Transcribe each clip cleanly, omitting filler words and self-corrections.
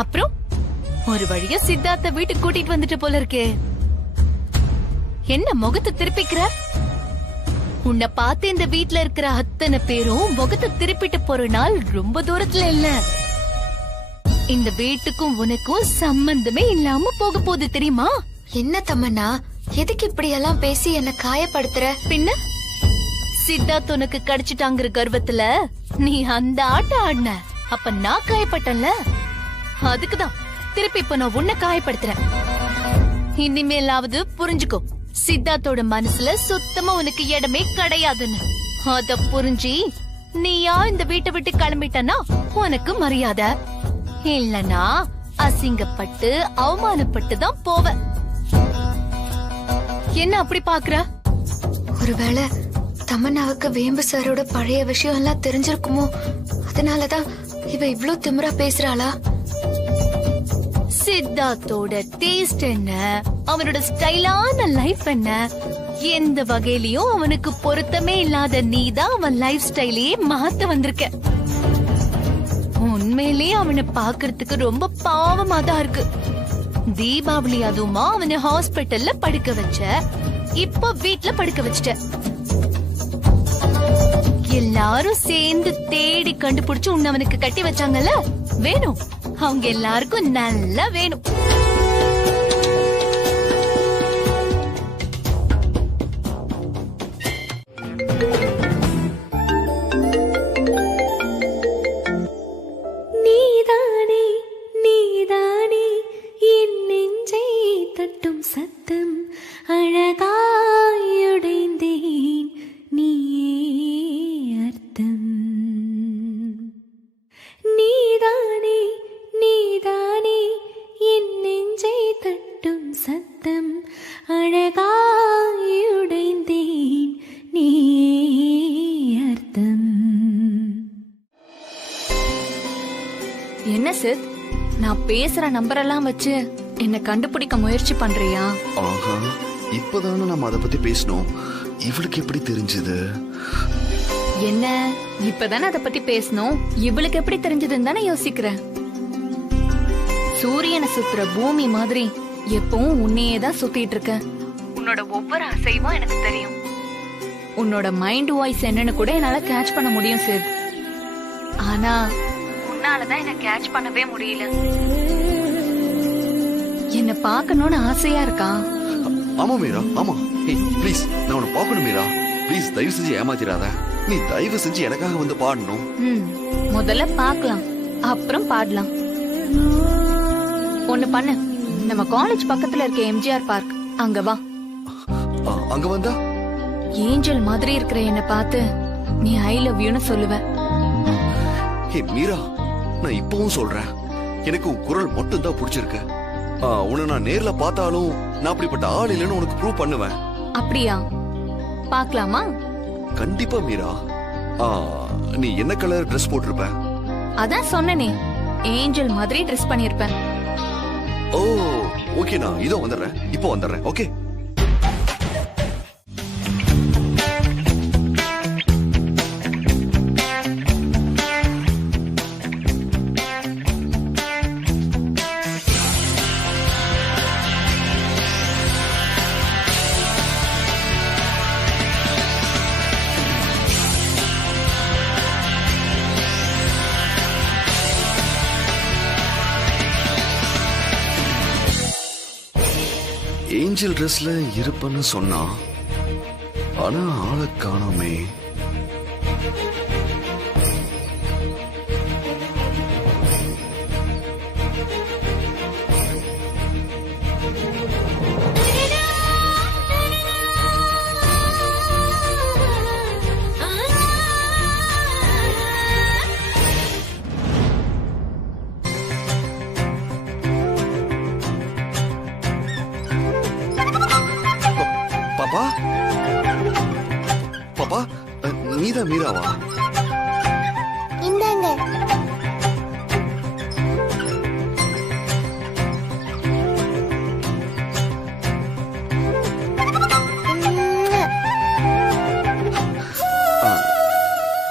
அப்புறம் ஒரு வழியா சித்தார்த்த வீட்டுக்கு கூட்டிட்டு வந்துட்டு போல இருக்கே. என்ன முகத்தை திருப்பிக்கிற? உன்னை பார்த்து இந்த வீட்ல இருக்கிற அத்தனை பேரும் முகத்தை திருப்பிட்டு போற நாள் ரொம்ப தூரத்துல இல்ல. இந்த வீட்டுக்கும் உனக்கும் சம்பந்தமே இல்லாம போக போகுது தெரியுமா? என்ன தமன்னா, எதுக்கு இப்படி எல்லாம் பேசி என்ன காயப்படுத்துற? பின்ன சித்தார்த் உனக்கு கிடைச்சிட்டாங்கிற கர்வத்துல நீ அந்த ஆட்டம் ஆடின. அப்ப நான் காயப்பட்டேன்ல, அதுக்குதான் திருப்பி இப்ப நான் உன்னை காயப்படுத்துறேன். இனிமேலாவது புரிஞ்சுக்கோ, சித்தார்த்தோட மனசுல சுத்தமா உனக்கு இடமே கிடையாதுன்னு. அத புரிஞ்சி நீயா இந்த வீட்டை விட்டு கிளம்பிட்டனா உனக்கு மரியாதை, இல்லனா அசிங்கப்பட்டு அவமானப்பட்டு தான் போவ. என்ன அப்படி பாக்குற? ஒருவேளை தமன்னாவுக்கு வேம்பு சாரோட பழைய விஷயம் எல்லாம் தெரிஞ்சிருக்குமோ? அதனாலதான் இவ இவ்ளோ திமிரா பேசுறாளா? சித்தார்த்தோட டேஸ்ட் என்ன, அவனோட ஸ்டைலான லைஃப் என்ன, எந்த வகையிலயும் அவனுக்கு பொருத்தமே இல்லாத நீதான் அவன் லைஃப் ஸ்டைலையே மாத்த வந்திருக்க. உண்மையிலேயே அவனை பாக்குறதுக்கு ரொம்ப பாவமா தான் இருக்கு. தீபாவளி அதுவுமா அவனை ஹாஸ்பிட்டல்ல படுக்க வச்ச, இப்ப வீட்ல படுக்க வச்சிட்ட. எல்லாரும் சேர்ந்து தேடி கண்டுபிடிச்சு உன்னை அவனுக்கு கட்டி வச்சாங்கல்ல, வேணும், அவங்க எல்லாருக்கும் நல்லா வேணும். நீதானே நீதானே என் நெஞ்சை தட்டும் சத்தம், அழகாயுடைந்தேன் நீயே அர்த்தம். நீதானே நீதானே என் நெஞ்சை தட்டும் சத்தம், அழகாயுடைந்தேன் நீயே அர்த்தம். என்ன சித், நான் பேசுற நம்பரெல்லாம் வச்சு என்ன கண்டுபிடிக்க முயற்சி பண்றியா? ஆஹா, இப்பதானே நம்ம அத பத்தி பேசணும். இவளுக்கு எப்படி தெரிஞ்சது? என்ன இப்பதானே அத பத்தி பேசணும், இவளுக்கு எப்படி தெரிஞ்சதுன்னு தானே யோசிக்கிறேன். சூரியனை சுத்துற பூமி மாதிரி எப்பவும் உன்னையே தான் சுத்திட்டு இருக்க. உன்னோட ஒவ்வொரு அசைவும் எனக்கு தெரியும். உன்னோட மைண்ட் வாய்ஸ் என்னன்னு கூட என்னால கேட்ச் பண்ண முடியும் சித். ஆனா உன்னாலதான் என்ன கேட்ச் பண்ணவே முடியல. என்ன பார்க்கணும்னு ஆசையா இருக்கா? ஆமா மீரா, ஆமா. ப்ளீஸ், நான் உன்னை பார்க்கணும் மீரா. ப்ளீஸ் தயவு செஞ்சு ஏமாத்திராத. நீ தயவு செஞ்சு எனக்காக வந்து பாடணும். முதல்ல பார்க்கலாம், அப்புறம் பாடலாம். ஒண்ணு பண்ணு, நம்ம காலேஜ் பக்கத்துல இருக்க எம்ஜிஆர் பார்க், அங்க வா. அங்க வந்தா ஏஞ்சல் மாதிரி இருக்கிற என்ன பார்த்து நீ ஐ லவ் யூன்னு சொல்லுவ. ஹே மீரா, நான் இப்பவும் சொல்றேன், எனக்கு உன் குரல் மட்டும் தான் பிடிச்சிருக்கு. உன்னை நான் நேர்ல பார்த்தாலும் நான் அப்படிப்பட்ட ஆள் இல்லைன்னு உனக்கு ப்ரூவ் பண்ணுவேன். அப்படியா? பார்க்கலாமா? கண்டிப்பா மீரா. நீ என்ன கலர் ட்ரெஸ் போட்டிருப்ப? அதான் சொன்னனே, ஏஞ்சல் மாதிரி ட்ரெஸ் பண்ணிருப்பேன். ஓ ஓகே, நான் இதோ வந்துடுறேன், இப்போ வந்துடுறேன். ஓகே. ஏஞ்சல் ட்ரெஸ்ல இருப்பன்னு சொன்னா, ஆனா ஆளை காணோமே. பாப்பா, பாப்பா, நீதான் மீராவா? இந்தாங்க.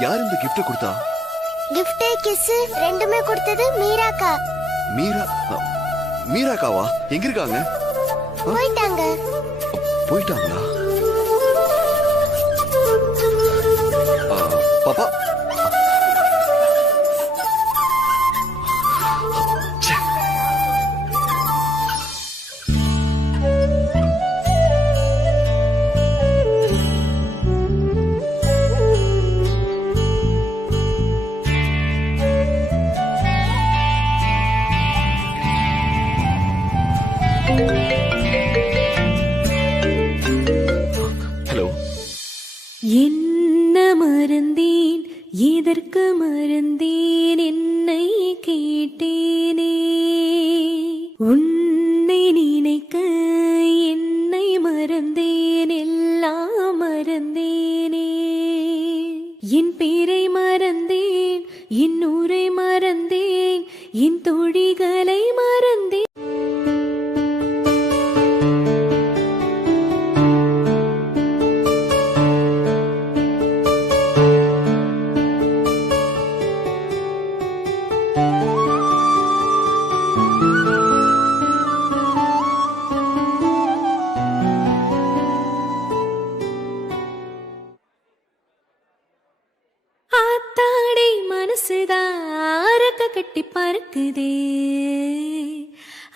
யார் இந்த கிஃப்ட் கொடுத்தா? கிஃப்ட் கிஸ் ரெண்டுமே கொடுத்தது மீராக்கா. மீரா மீராக்காவா எங்க இருக்காங்க? போயிட்டாங்க. போயிட்டாங்களா? பாப்பா ச்சே. ஹலோ. என்ன மறந்தேன் எதற்கு மறந்தேன் என்னை கேட்டேனே உன்னை நினைக்க என்னை மறந்தேன் எல்லாம் மறந்தேனே என் பேரை மறந்தேன் என் ஊரை மறந்தேன் என் தோழிகளை மறந்தேன். ஆத்தாடை மனசுதாரக்க கட்டி பறக்குதே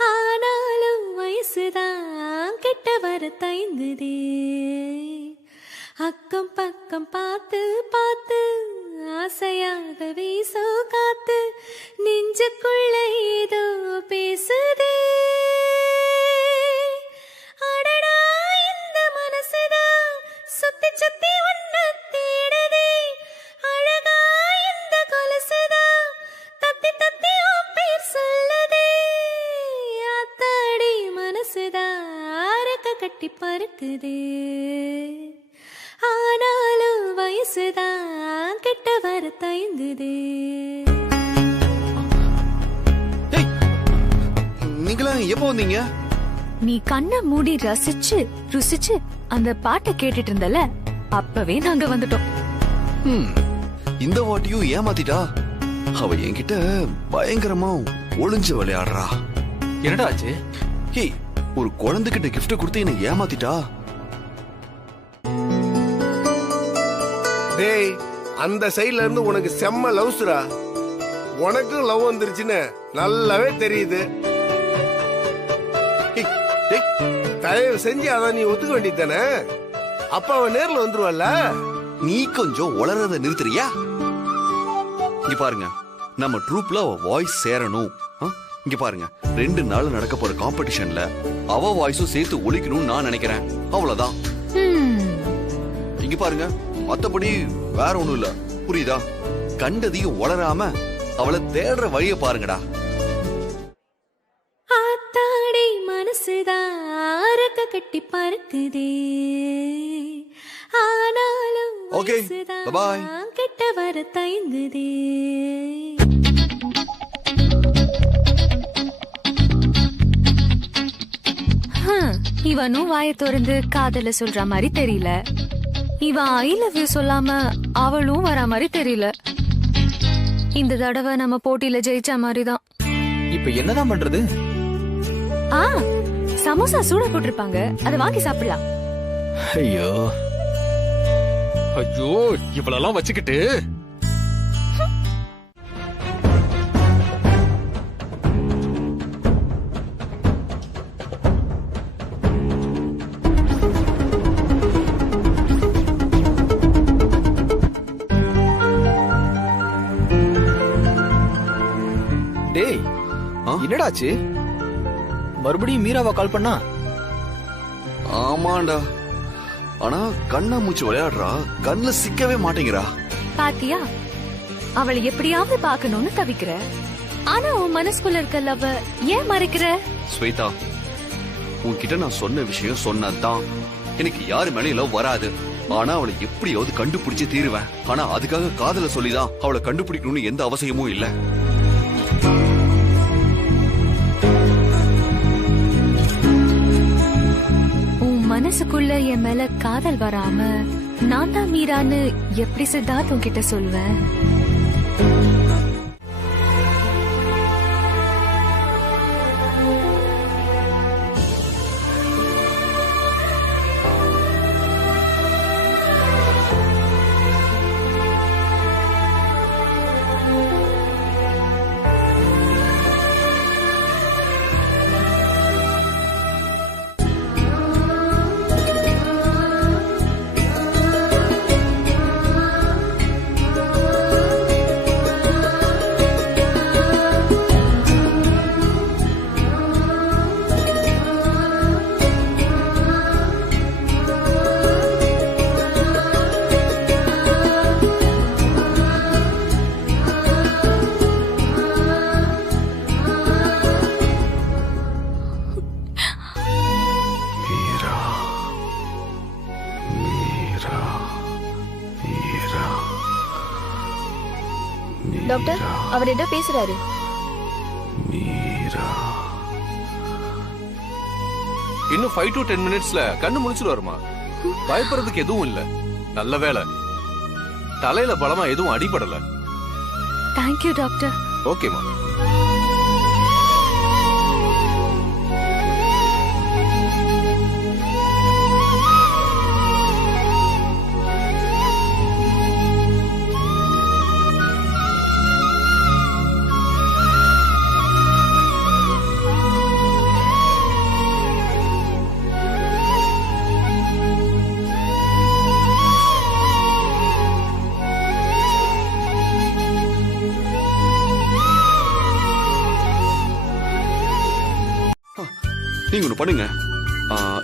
ஆனாலும் வயசுதான் கெட்ட வர தயங்குதே அக்கம் பக்கம் பார்த்து பார்த்து ஆசையாக வீசோ காத்து நெஞ்சுக்குள்ள ஏதோ பேசுதே அடடா இந்த மனசுதான் சுத்தி சுத்தி ஒன்ன தேடுதே அழகா இந்த கொலுசுதான் தத்தி தத்தி உன் பேர் சொல்லுதே ஆத்தாடி மனசுதான் அரக்க கட்டி பறக்குதே ஆனாலும் வயசுதான் கெட்ட வர தயங்குதே. டேய், நீங்களாம் எப்போ வந்தீங்க? நீ கண்ணை மூடி ரசிச்சு ருசிச்சு அந்த பாட்டை கேட்டுட்டு இருந்தல அப்பவே நாங்க வந்துட்டோம். இந்த வாட்டியும் ஏமாத்திட்டா. அவ என்கிட்ட பயங்கரமா ஒளிஞ்சு விளையாடுறா. என்னடா ஆச்சு? ஏய், ஒரு குழந்தைகிட்ட கிஃப்ட் கொடுத்து என்ன ஏமாத்திட்டா. டேய், அந்த சைடுல இருந்து உனக்கு செம்ம லவ்ஸ்ரா. உனக்கும் லவ் வந்துருச்சுன்னு நல்லாவே தெரியுது. ஏய், டேய், தயவு செஞ்சு அதான் நீ ஒத்துக்க வேண்டியதானே? அப்ப அவன் நேர்ல வந்துருவல்ல. நீ கொஞ்சம் உளறத நிறுத்துறியா? இங்க பாருங்க, நம்ம ட்ரூப்ல அவ வாய்ஸ் சேரணும். இங்க பாருங்க, 2 நாள் நடக்க போற காம்படிஷன்ல அவ வாய்ஸும் சேர்த்து ஒலிக்கணும்னு நான் நினைக்கிறேன். அவ்வளவுதான். இங்க பாருங்க, மத்தபடி வேற ஒண்ணும் இல்ல. புரியுதா? கண்டதையும் உளராம அவளை தேடுற வழிய பாருங்கடா. ஆத்தாடை மனசுதான் அரக்க கட்டி பறக்குதே ஆனாலும் Okay, bye-bye. கெட்ட வர தயங்குதே. இவனும் வாய திறந்து காதல சொல்ற மாதிரி தெரியல. இவன் ஐ லவ் யூ சொல்லாம அவளும் வர மாதிரி தெரியல. இந்த தடவை நம்ம போட்டியில ஜெயிச்ச மாதிரிதான். இப்ப என்னதான் பண்றது? சமோசா சூட போட்டிருப்பாங்க, அதை வாங்கி சாப்பிடலாம். ஐயோ ஐயோ, இவளெல்லாம் வச்சுக்கிட்டு டேய், என்னடாச்சு? மறுபடியும் மீராவா கால் பண்ணா? ஆமாண்டா, ஆனா கண்ணா மூச்சு விளையாடுறா. கண்ணுல சிக்கவே மாட்டேங்கிறா. பாத்தியா, அவளை எப்படியாவது பாக்கணும்னு தவிக்கிற. ஆனா உன் மனசுக்குள்ள இருக்க லவ் ஏன் மறைக்கிற? ஸ்வேதா, உன்கிட்ட நான் சொன்ன விஷயம் சொன்னதுதான். எனக்கு யாரு மேலயும் லவ் வராது. ஆனா அவளை எப்படியாவது கண்டுபிடிச்சு தீருவேன். ஆனா அதுக்காக காதல சொல்லிதான் அவளை கண்டுபிடிக்கணும்னு எந்த அவசியமும் இல்ல. மனசுக்குள்ள என் மேல காதல் வராம நான் தான் மீரான்னு எப்படி சித்தார்த் உன்கிட்ட சொல்வேன்? டாக்டர் அவர் ஏதோ பேசுறாரு. மீரா இன்னும் 5 to 10 மினிட்ஸ்ல கண்ணு முழிச்சிருவாருமா. பயப்படுறதுக்கு எதுவும் இல்ல. நல்ல வேலை தலையில பலமா எதுவும் அடிபடல. Thank you doctor. ஓகேமா. நீங்க ஒண்ணு பண்ணுங்க.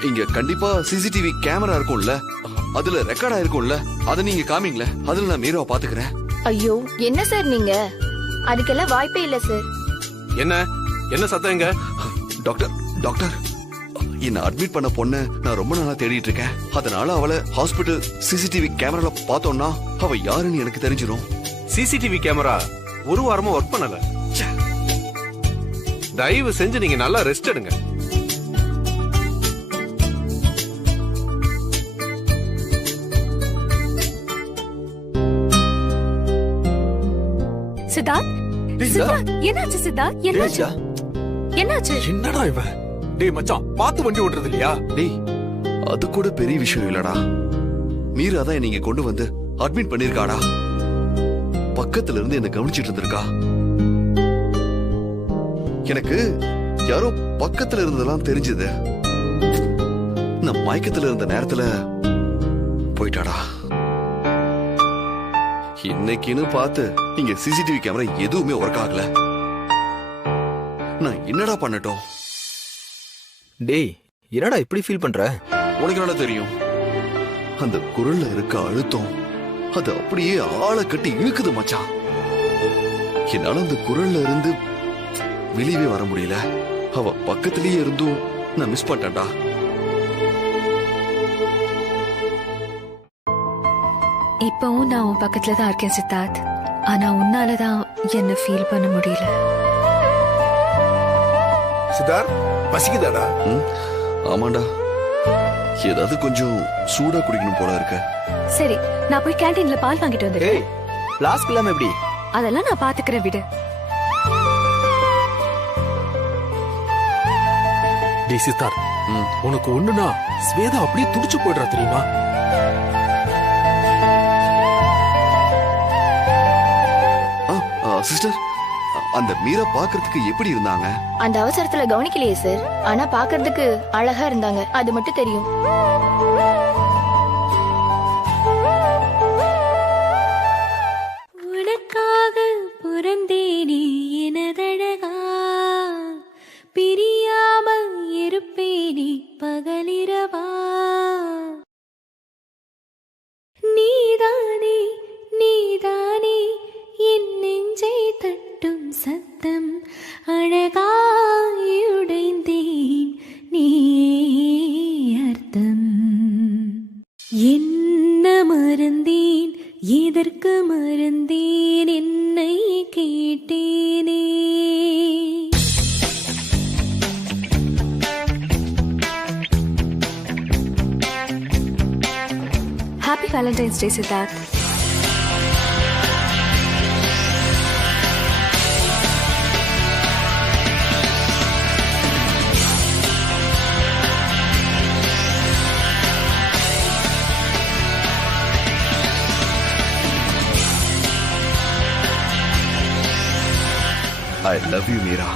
இங்க கண்டிப்பா சிசிடிவி கேமரா இருக்கும்ல, அதுல ரெக்கார்ட் ஆயிருக்கும்ல, அத நீங்க காமிங்களே. அதுல நான் மீராவை பாத்துக்கிறேன். ஐயோ என்ன சார் நீங்க, அதுக்கெல்லாம் வாய்ப்பே இல்ல சார். என்ன சத்தங்க? டாக்டர் டாக்டர் என்ன அட்மிட் பண்ண பொண்ணு நான் ரொம்ப நாளா தேடிட்டு இருக்கேன். அதனால அவளை ஹாஸ்பிட்டல் சிசிடிவி கேமரால பார்த்தோம்னா அவ யாருன்னு எனக்கு தெரிஞ்சிரும். சிசிடிவி கேமரா ஒரு வாரமா ஒர்க் பண்ணல. தயவு செஞ்சு நீங்க நல்லா ரெஸ்ட் எடுங்க. சித்தார்த், சித்தார்த் என்னாச்சு? சித்தார்த் என்னாச்சு? என்னாச்சு? என்னடா இவ? டேய் மச்சான், பாத்து வண்டி ஓட்டுறது இல்லையா? டேய் அது கூட பெரிய விஷயம் இல்லடா. மீரா தான் நீங்க கொண்டு வந்து அட்மிட் பண்ணிருக்காடா. பக்கத்துல இருந்து என்ன கவனிச்சிட்டு இருந்திருக்கா. எனக்கு யாரோ பக்கத்துல இருந்ததெல்லாம் தெரிஞ்சது. நான் மயக்கத்துல இருந்த நேரத்துல போயிட்டாடா. இன்னைக்குன்னு பார்த்து இங்க சிசிடிவி கேமரா எதுவுமே ஒர்க் ஆகல. நான் என்னடா பண்ணட்டும்? டேய் என்னடா இப்படி ஃபீல் பண்ற? உனக்கு என்ன தெரியும்? அந்த குரல்ல இருக்க அழுத்தம் அது அப்படியே ஆளை கட்டி இழுக்குது மச்சான். என்னால அந்த குரல்ல இருந்து வெளியவே வர முடியல. அவ பக்கத்திலேயே இருந்தும் நான் மிஸ் பண்ணிட்டேன்டா. இப்பவும் நான் உன் பக்கத்துல தான் இருக்கேன் சித்தார்த். ஆனா உன்னாலதான் என்ன ஃபீல் பண்ண முடியல. சித்தார்த் பசிக்குதாடா? ஆமாண்டா, ஏதாவது கொஞ்சம் சூடா குடிக்கணும் போல இருக்க. சரி, நான் போய் கேண்டீன்ல பால் வாங்கிட்டு வந்துடுறேன். ஏய் ஃப்ளாஸ்க் இல்லாம எப்படி? அதெல்லாம் நான் பாத்துக்கிறேன், விடு. டேய் சித்தார்த், உனக்கு ஒண்ணுனா ஸ்வேதா அப்படியே துடிச்சு போயிடுறா தெரியுமா? சிஸ்டர், அந்த மீரா பாக்குறதுக்கு எப்படி இருந்தாங்க? அந்த அவசரத்துல கவனிக்கலையே சார். ஆனா பாக்குறதுக்கு அழகா இருந்தாங்க, அது மட்டும் தெரியும். உனக்காக பிறந்தேனே எனதழகா, பிரியாமல் இருப்பேனே பகலிரவா. நீதானே நீதானே என் நெஞ்சை தட்டும் சத்தம், அழகாயுடைந்தேன் நீ அர்த்தம். என்ன மறந்தேன், எதற்கு மறந்தேன், என்னை கேட்டேனே. Happy Valentine's Day Siddharth. I love you, Meera.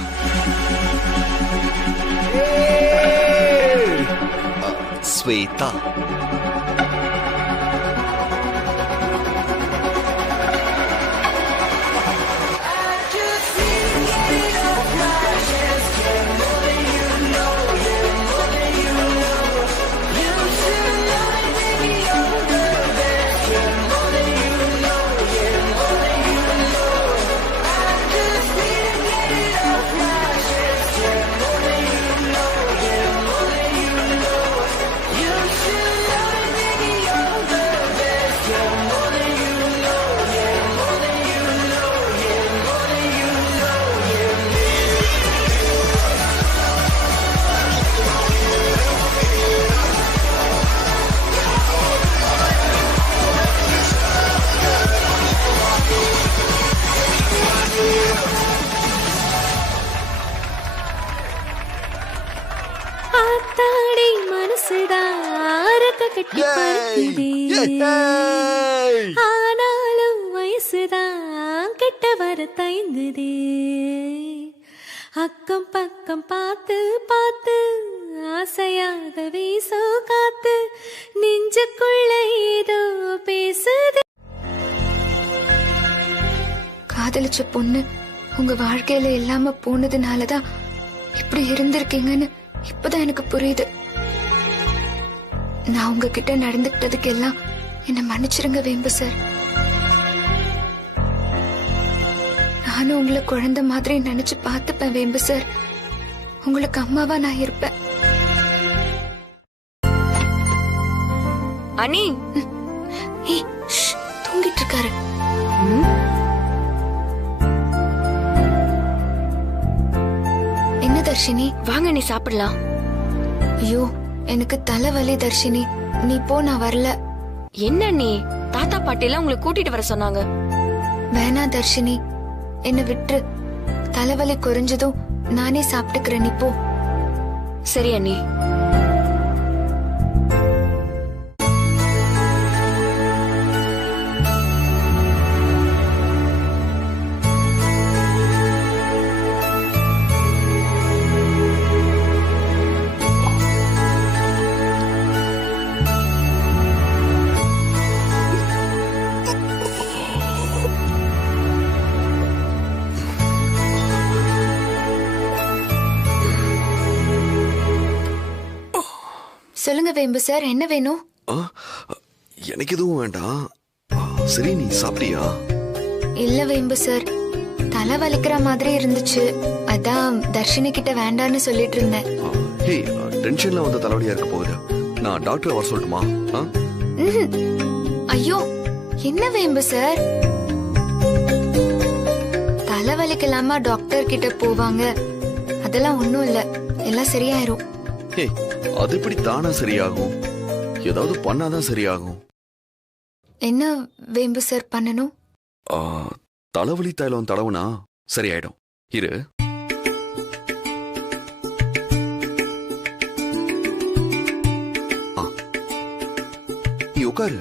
Sweta. கட்டி பறக்குதே. ஆனாலும் வயசுதான் கெட்ட வர தயங்குதே. அக்கம் பக்கம் பார்த்து பார்த்து ஆசையாக வீசோ காத்து நெஞ்சுக்குள்ள ஏதோ பேசுது. காதலிச்ச பொண்ணு உங்க வாழ்க்கையில இல்லாம போனதுனாலதான் இப்படி இருந்திருக்கீங்கன்னு இப்பதான் எனக்கு புரியுது. நான் உங்ககிட்ட நடந்துக்கிட்டதுக்கு எல்லாம் என்ன மன்னிச்சிருங்க வேம்பு சார். நானும் உங்களை குழந்தை மாதிரி நினைச்சு பார்த்துப்பேன் வேம்பு சார். உங்களுக்கு அம்மாவா நான் இருப்பேன். அனி தூங்கிட்டு இருக்காரு. என்ன தர்ஷினி? வாங்க நீ சாப்பிடலாம். ஐயோ எனக்கு தலைவலி தர்ஷினி, நீ போ, நான் வரல. என்ன நீ? தாத்தா பாட்டி எல்லாம் உங்களை கூட்டிட்டு வர சொன்னாங்க. வேணா தர்ஷினி, என்ன விட்டுரு. தலைவலி குறைஞ்சதும் நானே சாப்பிட்டுக்கிறேன், நீ போ. சரி அண்ணி. சொல்லுங்க வேம்பு சார், என்ன வேணும்? எனக்கு எதுவும் வேண்டாம். சரி, நீ சாப்பிட்டியா? இல்ல வேம்பு சார், தலை வலிக்கிற மாதிரி இருந்துச்சு, அதான் தர்ஷினி கிட்ட வேண்டான்னு சொல்லிட்டு இருந்தேன். ஹே, டென்ஷன்ல வந்த தலைவலியா இருக்க போகுது. நான் டாக்டர் வர சொல்லட்டுமா? ஐயோ என்ன வேம்பு சார், தலை வலிக்கலாமா டாக்டர் கிட்ட போவாங்க? அதெல்லாம் ஒண்ணும் இல்ல, எல்லாம் சரியாயிரும். ஹே, அது இப்படி தானா சரியாகும்? ஏதாவது பண்ணாதான் சரியாகும். என்ன வேம்பு சார் பண்ணணும்? தலைவலி தைலம் தடவுனா சரியாயிடும். இரு. நீ உட்காரு.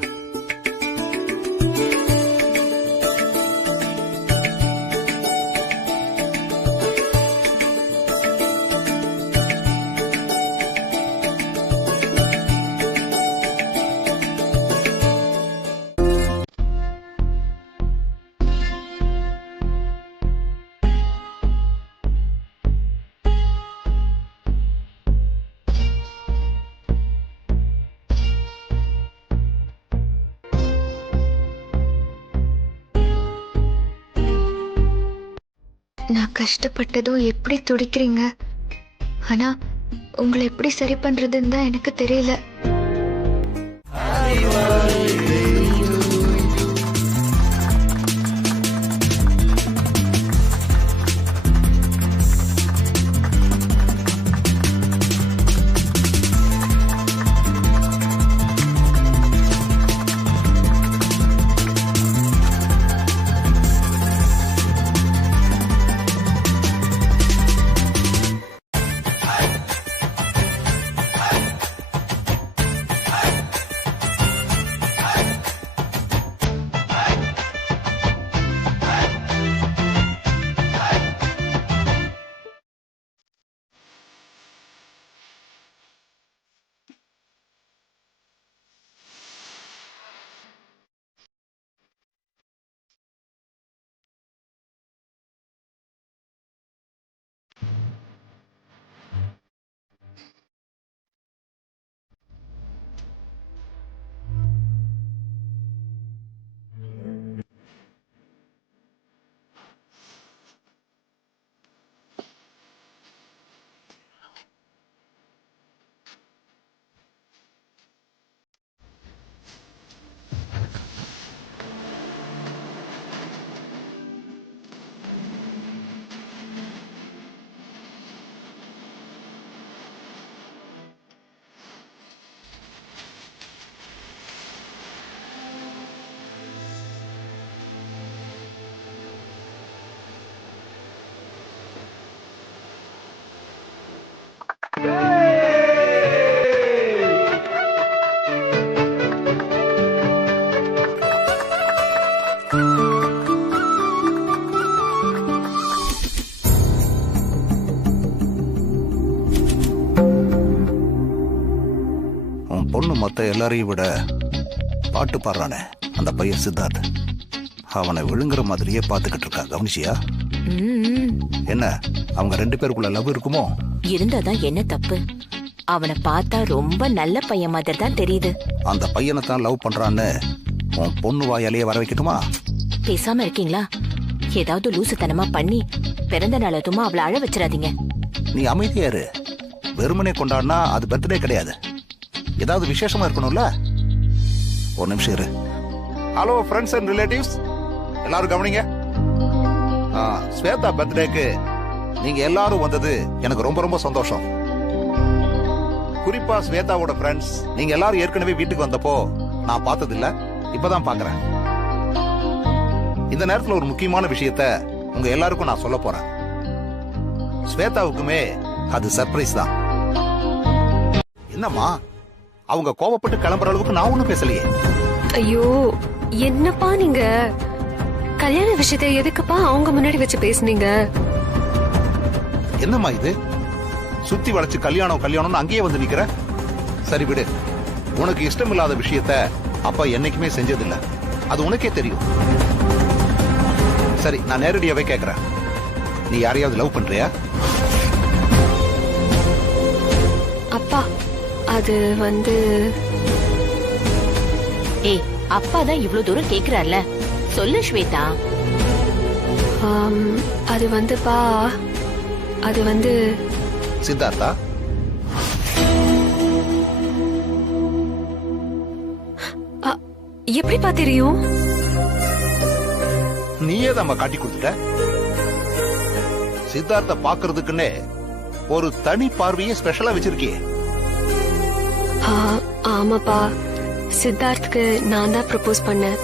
நான் கஷ்டப்பட்டதும் எப்படி துடிக்கிறீங்க, ஆனா உங்களை எப்படி சரி பண்றதுன்னு தான் எனக்கு தெரியல. உன் பொண்ணு மத்த எல்லாரையும் விட பாட்டு பாடுறானே அந்த பையன் சித்தார்த், அவனை விழுங்குற மாதிரியே பாத்துக்கிட்டு இருக்கா. கவனிச்சியா? என்ன அவங்க 2 பேருக்குள்ள லவ் இருக்குமோ? இருந்தாதான் என்ன தப்பு? அவனை பார்த்தா ரொம்ப நல்ல பையன் மாதிரி தான் தெரியுது. அந்த பையனை தான் லவ் பண்றான்னு உன் பொண்ணு வாயாலேயே வர வைக்கட்டுமா? பேசாம இருக்கீங்களா? ஏதாவது லூசுத்தனமா பண்ணி பிறந்த நாள் அதுமா அவளை அழ வச்சிடாதீங்க. நீ அமைதியா இரு. வெறுமனே கொண்டாடினா அது பர்த்டே கிடையாது, ஏதாவது விசேஷமா இருக்கணும்ல. ஒரு நிமிஷம் இரு. ஹலோ ஃப்ரெண்ட்ஸ் அண்ட் ரிலேட்டிவ்ஸ், எல்லாரும் கவனிங்க. ஸ்வேதா பர்த்டேக்கு நீங்க எல்லாரும் வந்தது எனக்கு ரொம்ப ரொம்ப சந்தோஷம். குறிப்பா ஸ்வேதாவோட ஃப்ரெண்ட்ஸ், நீங்க எல்லாரும் ஏற்கனவே வீட்டுக்கு வந்தப்போ நான் பார்த்தது இல்ல, இப்பதான் பாக்குறேன். இந்த நேரத்துல ஒரு முக்கியமான விஷயத்த உங்க எல்லாருக்கும் நான் சொல்ல போறேன். ஸ்வேதாவுக்குமே அது சர்ப்ரைஸ் தான். என்னம்மா அவங்க கோபப்பட்டு கிளம்புற அளவுக்கு நான் ஒண்ணும் பேசலையே. ஐயோ என்னப்பா நீங்க கல்யாண விஷயத்தை எதுக்குப்பா அவங்க முன்னாடி வச்சு பேசுனீங்க? என்னம்மா இது, சுத்தி வளைச்சு கல்யாணம் கல்யாணம்னு அங்கேயே வந்து நிக்கிற? சரி விடு, உனக்கு இஷ்டம் இல்லாத விஷயத்த அப்பா என்னைக்குமே செஞ்சதில்லை, அது உனக்கே தெரியும். சரி நான் நேரடியாவே கேக்குறேன், நீ யாரையாவது லவ் பண்றியா? அப்பா அது வந்து ஏய், அப்பா தான் இவ்வளவு தூரம் கேக்குறாருல, சொல்லு ஸ்வேதா. அது வந்துப்பா, அது வந்து சித்தார்த்தா. எப்படிப்பா தெரியும்? நீயே தான் காட்டி கொடுத்துட்ட. சித்தார்த்த பாக்குறதுக்குன்னே ஒரு தனி பார்வையை ஸ்பெஷலா வச்சிருக்கியே. ஆமாப்பா, சித்தார்த்துக்கு நான் தான் ப்ரப்போஸ் பண்ணேன்.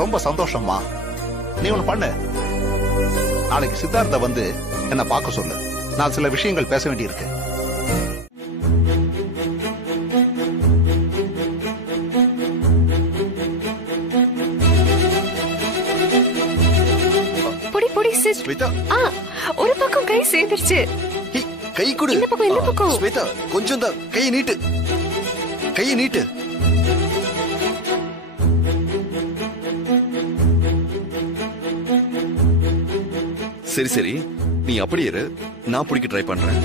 ரொம்ப சந்தோஷம்மா. நீ ஒண்ணு பண்ணு, நாளைக்கு சித்தார்த்த வந்து என்ன பார்க்க சொல்லு, நான் சில விஷயங்கள் பேச வேண்டியிருக்கு. பொடி பொடி சிஸ். ஒரு பக்கம் கை சேர்ந்துருச்சு. கை கொடு. இந்த பக்கம் இந்த பக்கம். ஸ்வேதா கொஞ்சம் தான் கையை நீட்டு, கையை நீட்டு. சரி சரி, நீ அப்படி இரு, நான் பிடிக்க ட்ரை பண்றேன்.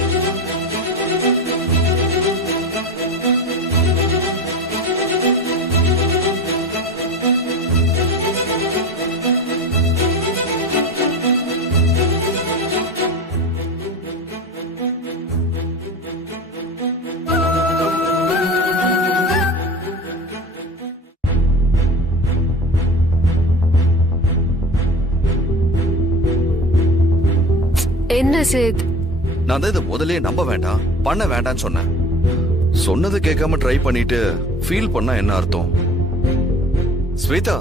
என்ன சித்? நான் தான் இதை முதலே நம்ப வேண்டாம், பண்ண வேண்டாம்னு சொன்னேன். சொன்னது கேட்காம ட்ரை பண்ணிட்டு ஃபீல் பண்ணா என்ன அர்த்தம்? ஸ்வேதா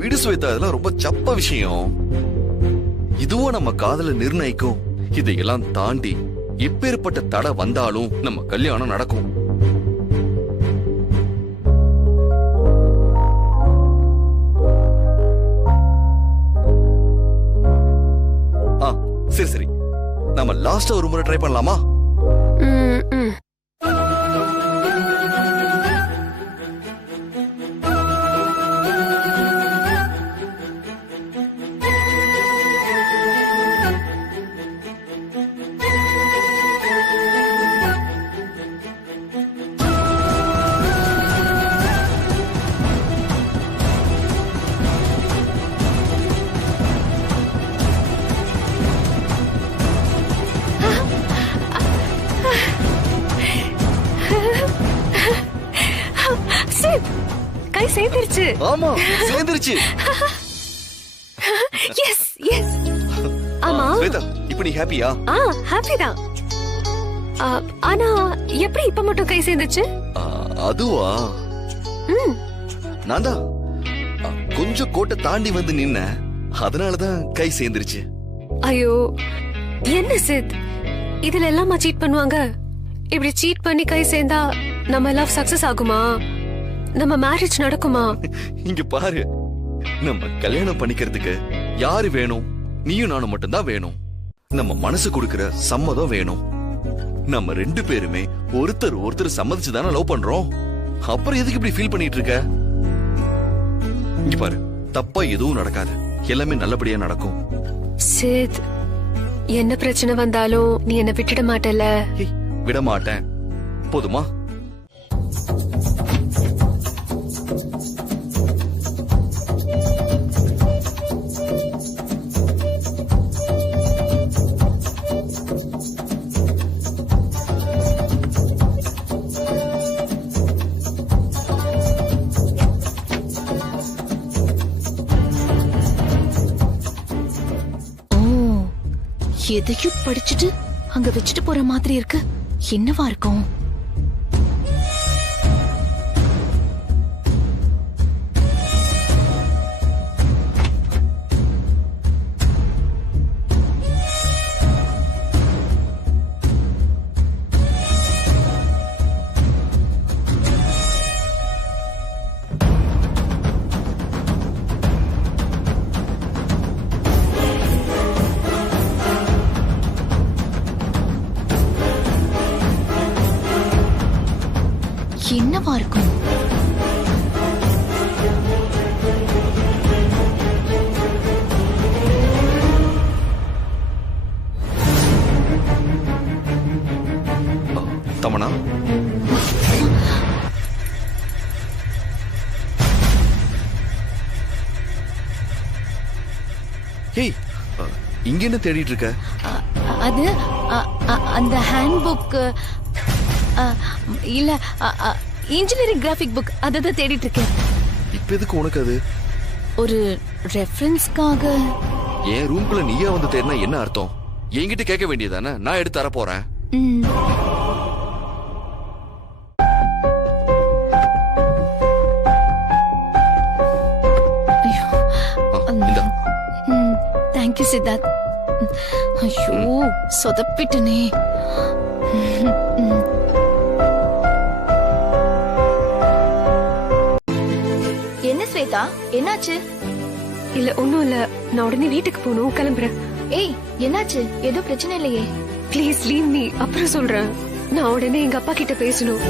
விடு ஸ்வேதா, இதெல்லாம் ரொம்ப சப்ப விஷயம். இதுவும் நம்ம காதல நிர்ணயிக்கும். இதையெல்லாம் தாண்டி எப்பேற்பட்ட தடை வந்தாலும் நம்ம கல்யாணம் நடக்கும். சரி சரி, நம்ம லாஸ்டா ஒரு முறை ட்ரை பண்ணலாமா? கை சேர்ந்துருச்சு. ஆமா சேர்ந்துருச்சு. Yes yes. ஆமா ஸ்வேதா, இப்போ நீ ஹாப்பியா? ஹாப்பி தான். ஆனா எப்படி இப்ப மட்டும் கை சேர்ந்துச்சு? அதுவா, நான் தான் கொஞ்சம் கோட்டை தாண்டி வந்து நின்ன, அதனாலதான் கை சேர்ந்துருச்சு. ஐயோ என்ன சித், இதுல எல்லாமா சீட் பண்ணுவாங்க? இப்படி சீட் பண்ணி கை சேர்ந்தா நம்ம லவ் சக்சஸ் ஆகுமா? நம்ம மேரேஜ் நடக்குமா? இங்க பாரு, நம்ம கல்யாணம் பண்ணிக்கிறதுக்கு யாரு வேணும்? நீயும் நானும் மட்டும்தான் வேணும். நம்ம மனசு கொடுக்கிற சம்மதம் வேணும். நம்ம 2 பேருமே ஒருத்தர் சம்மதிச்சுதானே லவ் பண்றோம். அப்புறம் எதுக்கு இப்படி ஃபீல் பண்ணிட்டு இருக்க? இங்க பாரு, தப்பா எதுவும் நடக்காது, எல்லாமே நல்லபடியா நடக்கும். சித், என்ன பிரச்சனை வந்தாலும் நீ என்ன விட்டுட மாட்டல? விட மாட்டேன், போதுமா? எதையும் படிச்சுட்டு அங்க வச்சுட்டு போற மாதிரி இருக்கு. என்னவா இருக்கும்? என்னவா இருக்கும்? தமனா, ஹேய், இங்க என்ன தேடிட்டு இருக்க? அது அந்த ஹேண்ட் புக் இல்ல, இன்ஜினியரிங் கிராஃபிக் புக் அதை தேடிட்டு இருக்கேன். இப்ப எதுக்கு உனக்கு அது? ஒரு ரெஃபரன்ஸ்க்காக. என் ரூம்குள்ள நீயா வந்து தேடினா என்ன அர்த்தம்? என்கிட்ட கேட்க வேண்டியதானே, நான் எடுத்து தர போறேன். தேங்க்யூ சித்தார்த். ஐயோ, சொதப்பிட்டனே. என்ன ஸ்வேதா, என்னாச்சு? இல்ல ஒண்ணும் இல்ல, நான் உடனே வீட்டுக்கு போகணும், கிளம்புறேன். ஏய், என்னாச்சு? ஏதோ பிரச்சனை இல்லையே? ப்ளீஸ் லீவ் மீ, அப்புறம் சொல்றேன். நான் உடனே எங்க அப்பா கிட்ட பேசணும்.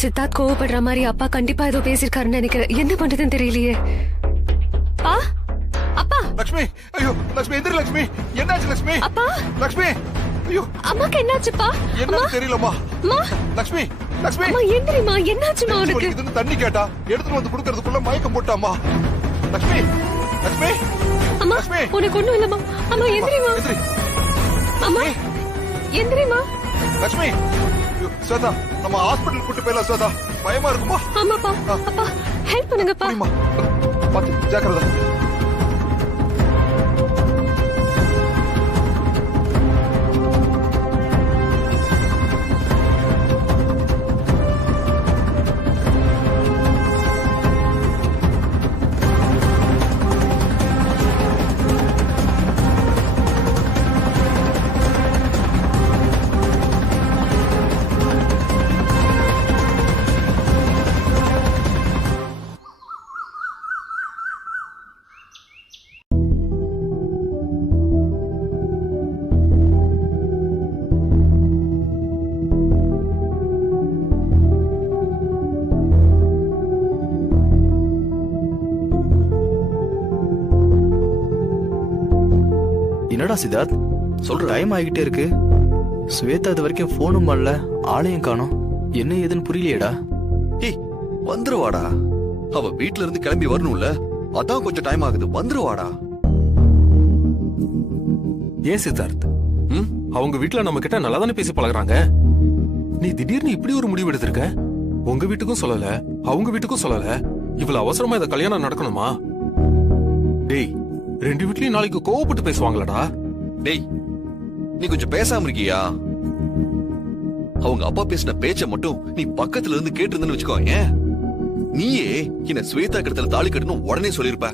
சித்தார்த் கோவப்படுற மாதிரி அப்பா கண்டிப்பா ஏதோ பேசிருக்காருன்னு நினைக்கிறேன். என்ன பண்றதுன்னு தெரியலையே. பா, அப்பா. லட்சுமி, ஐயோ லட்சுமி, எந்திரி லட்சுமி. என்னாச்சு லட்சுமி? அப்பா. லட்சுமி, ஐயோ அம்மாக்கு என்னாச்சுப்பா? என்னன்னு தெரியலம்மா. அம்மா. லட்சுமி, லட்சுமி. அம்மா எந்திரிமா, என்னாச்சுமா உனக்கு? இதுன்னு தண்ணி கேட்டா எடுத்துட்டு வந்து குடுக்கறதுக்குள்ள மயக்கம் போட்டாமா. லட்சுமி, லட்சுமி. அம்மா, உனக்கு ஒண்ணும் இல்லம்மா. அம்மா எந்திரிமா. அம்மா எந்திரிமா. லட்சுமி, ஸ்வேதா, நம்ம ஹாஸ்பிடல் கூட்டி போயிடலாம் ஸ்வேதா. பயமா இருக்குமா? ஆமாப்பா. அப்பா ஹெல்ப் பண்ணுங்கப்பா. பாத்து ஜாக்கிரதா. என்னடா சித்தார்த், சொல்ற டைம் ஆகிட்டே இருக்கு. ஸ்வேதா இது வரைக்கும் போனும் பண்ணல, ஆளையும் காணோம். என்ன ஏதுன்னு புரியலையேடா. ஏய், வந்துருவாடா. அவ வீட்ல இருந்து கிளம்பி வரணும்ல, அதான் கொஞ்சம் டைம் ஆகுது. வந்துருவாடா. ஏன் சித்தார்த், அவங்க வீட்டுல நம்ம கிட்ட நல்லா தானே பேசி பழகுறாங்க. நீ திடீர்னு இப்படி ஒரு முடிவு எடுத்திருக்க. உங்க வீட்டுக்கும் சொல்லல, அவங்க வீட்டுக்கும் சொல்லல. இவ்வளவு அவசரமா இந்த கல்யாணம் நடக்கணுமா? டேய், 2 வீட்லயும் நாளைக்கு கோவப்பட்டு பேசுவாங்களடா. டேய், நீ கொஞ்சம் பேசாம இருக்கியா? அவங்க அப்பா பேசின பேச்ச மட்டும் நீ பக்கத்துல இருந்து கேட்டு இருந்தன்னு வச்சுக்கோ. ஏன் நீயே என்ன ஸ்வேதா கிட்ட தாலி கட்டணும் உடனே சொல்லிருப்ப.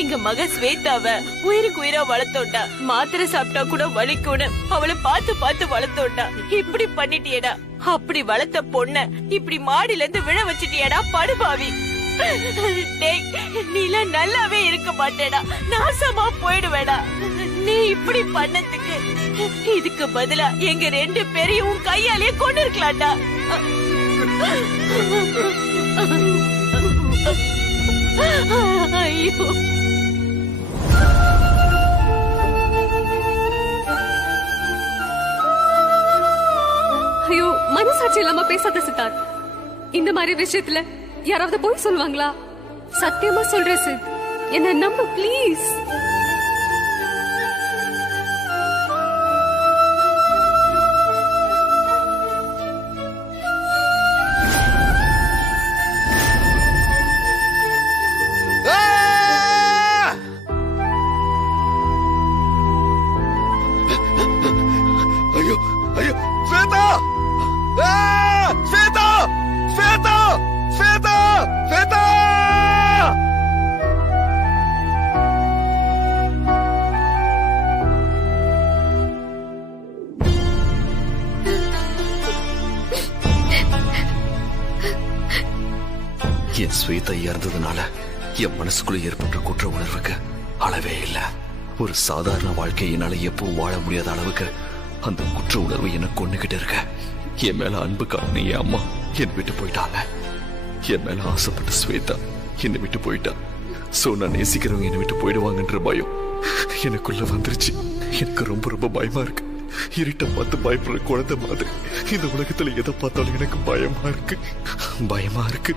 எங்க மக ஸ்வேதாவ உயிருக்கு உயிரா வளர்த்தோண்டா. மாத்திரை சாப்பிட்டா கூட வலிக்கும்னு அவளை பார்த்து பார்த்து வளர்த்தோண்டா. இப்படி பண்ணிட்டியடா. அப்படி வளர்த்த பொண்ண இப்படி மாடியில இருந்து விழ வச்சிட்டியடா படுபாவி. நீலாம் நல்லாவே இருக்க மாட்டேடா, நாசமா போயிடுவேடா. நீ இப்படி பண்ணதுக்கு இதுக்கு பதிலா எங்க 2 பேரையும் உன் கையாலேயே கொண்டு இருக்கலாம்டா. ஐயோ, ஐயோ, மனசாட்சி இல்லாம பேசாத சித்தார்த். இந்த மாதிரி விஷயத்துல யாராவது போய் சொல்லுவாங்களா? சத்தியமா சொல்றேன் சித், என்ன நம்பு ப்ளீஸ். ஐயோ ஐயோ, ஸ்வேதா! ஸ்வேதா! ஸ்வேதா! ஸ்வேதா! ஸ்வேதா! என் ஸ்வேதா இறந்ததுனால என் மனசுக்குள்ள ஏற்பட்ட குற்ற உணர்வுக்கு அளவே இல்ல. ஒரு சாதாரண வாழ்க்கை என்னால எப்பவும் வாழ முடியாத அளவுக்கு அந்த குற்ற உணர்வு என்ன கொண்டுகிட்டு இருக்க. என் மேல அன்பு காட்டின என் அம்மா என்னை விட்டு போயிட்டாங்க. என் மேல ஆசைப்பட்ட ஸ்வேதா என்னை விட்டு போயிட்டா. சோ நான் நேசிக்கிறவங்க என்னை விட்டு போயிடுவாங்கன்ற பயம் எனக்குள்ள வந்துருச்சு. எனக்கு ரொம்ப ரொம்ப பயமா இருக்கு. இருட்ட பார்த்து பயப்படுற குழந்தை மாதிரி இந்த உலகத்துல எதை பார்த்தாலும் எனக்கு பயமா இருக்கு. பயமா இருக்கு.